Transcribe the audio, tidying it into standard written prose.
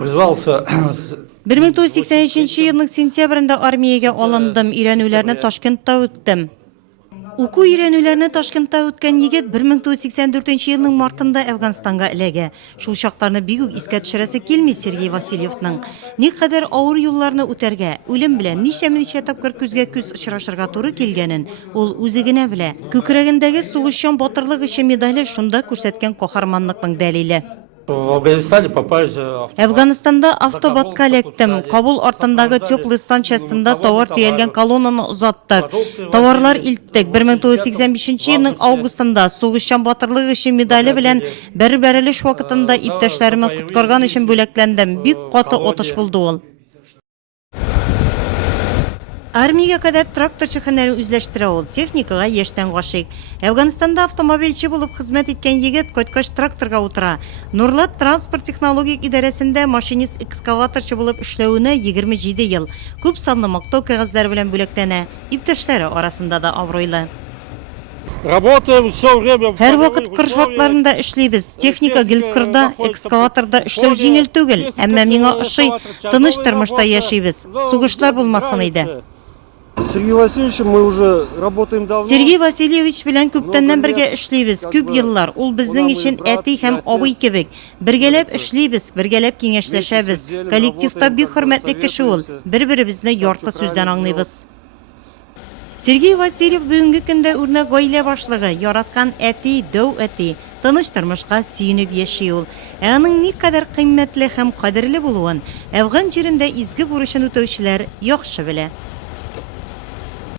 призвался 1983 елның сентябрында армиягә алындым, өйрәнүләрне Ташкентта үттем. Уку өйрәнүләрне Ташкентта үткән егет 1984 елның мартында Әфганстанга эләгә. Шул чакларны бик үк искә төшерәсе килми Сергей Васильевның. Никадәр авыр юлларны үтәргә, үлем белән ничә тапкыр күзгә күз очрашырга туры килгәнен ул үзе генә белә. Күкрәгендәге сугышчан батырлык өчен медале шунда күрсәткән каһарманлыкның дәлиле. в Афганистане попасть Әфганстанда автобатка эләктем. Кабул артындагы теплый станциясында товар төялгән колоннаны озаттык. Товарлар илттек. 1985 елның августында сугышчан батырлык өчен медале белән бер бәрелеш вакытында иптәшләремне коткарган өчен бүләкләндем. Бик каты отыш булды ул. Армиягә кадәр тракторчы һөнәрен үзләштерә ул, техникага яшьтән гашыйк. Әфганстанда автомобильче булып хезмәт иткән егет кайткач тракторга утыра. Нурлат транспорт технологик идарәсендә машинист-экскаваторчы булып эшләвенә 27 ел. Күп санлы мактау кәгазьләре белән бүләкләнә. Иптәшләре арасында да абруйлы. Работаем все время. Һәр вакыт кыр шартларында эшлибез. Техника гел-кырда, экскаваторда эшләү җиңел түгел, әмма миңа ошый, тыныч тормышта яшибез. Сугышлар булмасын иде. Сергей Васильевич, мы уже работаем давно. Сергей Васильевич белән күптәннән бергә эшлибез. Күп еллар. Ул безнең өчен әти һәм абый кебек. Бергәләп эшлибез, бергәләп киңәшләшәбез. Коллективта бик хөрмәтле кеше ул. Бер-беребезне ярты сүздән аңлыйбыз. Сергей Васильев бүгенге көндә үрнәк гаилә башлыгы, яраткан әти, дәү әти, тыныч тормышка сөенеп яши ул. Аның никадәр кыйммәтле һәм кадерле булуын Әфган җирендә изге бурычын үтәүчеләр яхшы белә.